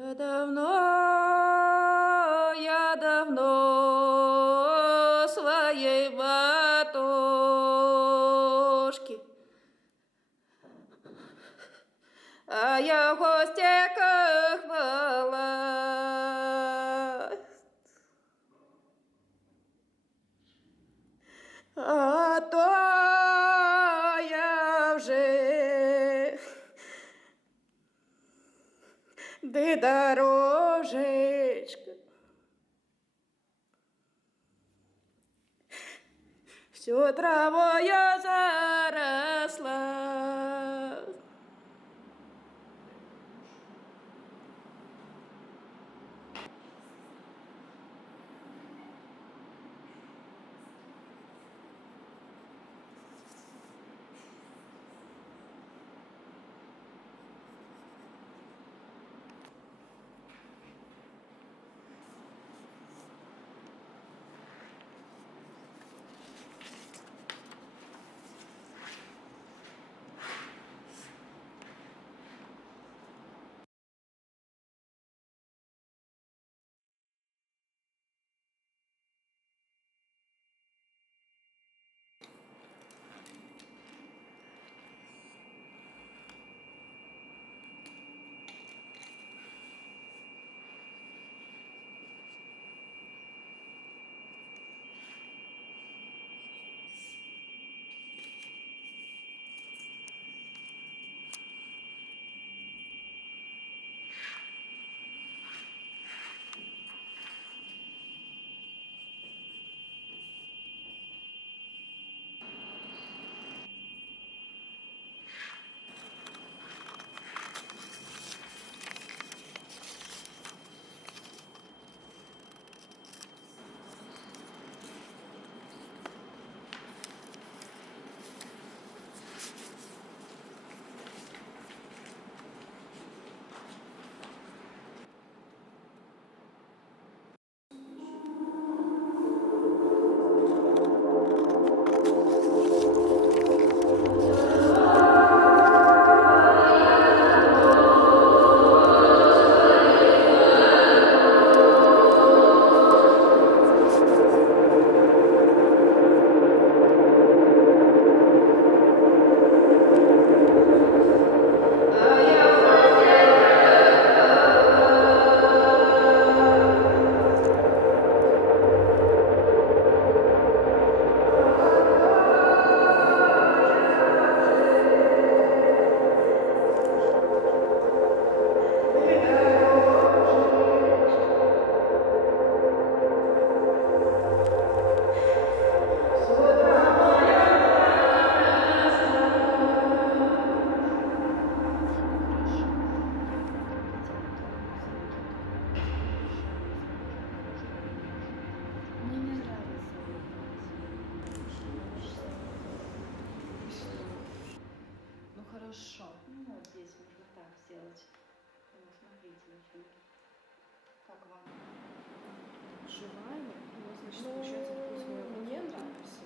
Я давно своей матушки, а я в гостях была, а то я вже де дорожечка. Всё травою заросла. Хорошо. Ну, вот здесь можно так сделать. Вот, смотрите, например. Как вам? Живая, но, значит, получается, вкус мне нравится.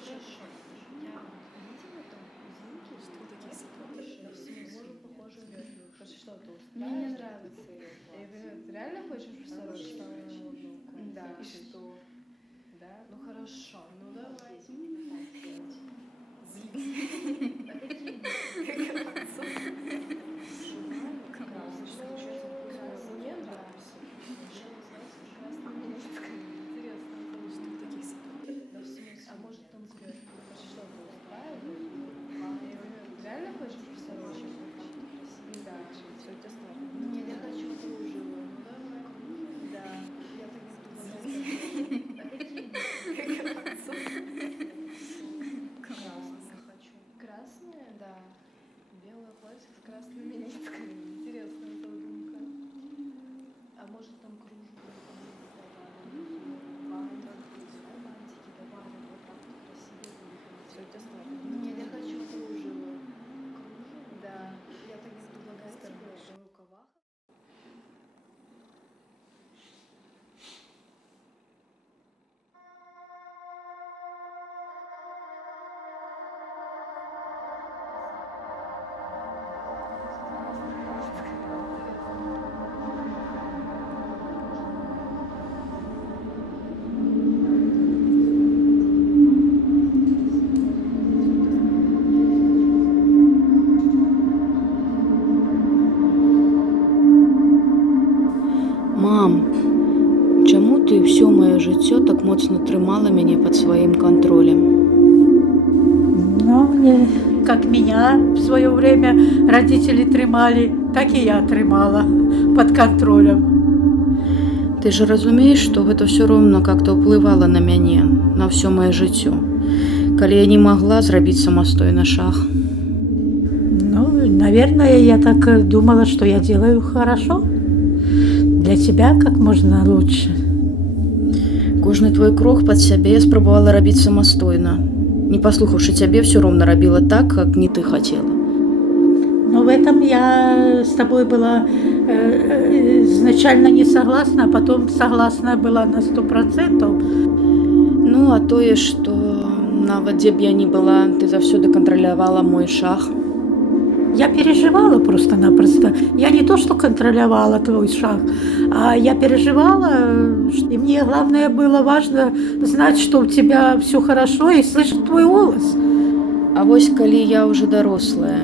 Хорошо. Я видела там кузинки, Что такие ситуации? да, все может похоже на что то Мне не нравится ее Ты реально хочешь присорочить? Да. И что? Да? Ну хорошо. Ну Вот давай. здесь можно так сделать. А какие Мне нравится. да, в смысле? А может там тебя что-то устраивает? Реально хочешь присорочить? Да, все это старое. Нет, я хочу кружево. Ну давай. Да. Чаму ты ўсё маё жыццё так моцна трымала мяне пад сваім кантролем? Ну, как меня в свое время родители тримали, так и я тримала под контролем. Ты ж разумееш, што гэта ўсё роўна как-то ўплывала на мяне, на ўсё маё жыццё, калі я не магла зрабіць самастойна шаг. Ну, наверное, я так думала, что я делаю хорошо. Для тебя как можно лучше. Кожны твой крок пад сябе я спрабавала рабіць самастойна. Не паслухаўшы цябе, ўсё роўна рабіла так, как не ты хацела. Но в этом я с тобой была изначально не согласна, а потом согласна была на 100%. Ну, а тое, што нават дзе б я ні была, ты заўсёды кантралявала мой шаг. Я переживала просто-напросто. Я не то, что контролировала твой шаг, а я переживала, и мне главное было важно знать, что у тебя все хорошо, и слышать твой голос. А вось калі я ўжо дарослая,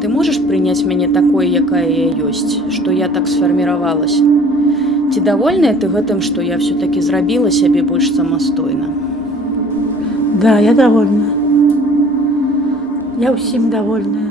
ты можаш прыняць мяне такой, якая я ёсць, што я так сфарміравалась? Ці давольная ты гэтым, што я ўсё-такі зрабіла сябе больш самастойна? Да, я довольна. Я усім довольна.